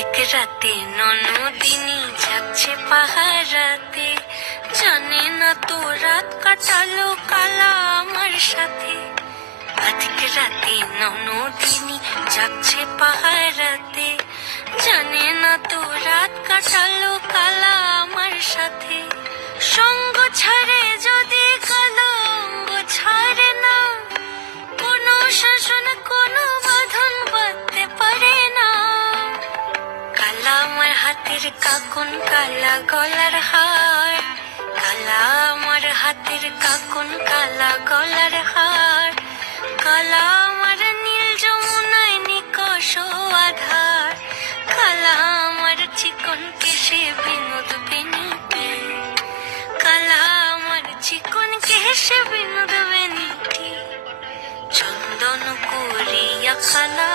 অধিক রাতে ননদিনী যাচ্ছে পাহারাতে, জানে না তো রাত কাটালো কালা আমার সাথে। অধিক রাতে ননদিনী যাচ্ছে পাহারাতে, জানে না তো রাত কাটালো কালা আমার সাথে। সঙ্গ ছাড়ে যদি কালো অঙ্গ ছাড়ে না, কোনো শাসন কোনো বাঁধন বাঁধতে পারে না। কালা আমার হাতের কাকুন কালা গলার হার, কালা আমার হাতের কাকুন কালা গলার হার, কালা আমার নীল যমুনায় নিকষ আধার, কালা আমার চিকন কেশে বিনোদ বেনিটি, কালা আমার চিকন কেশে বিনোদ বেনিটি। চন্দন করিয়া কালা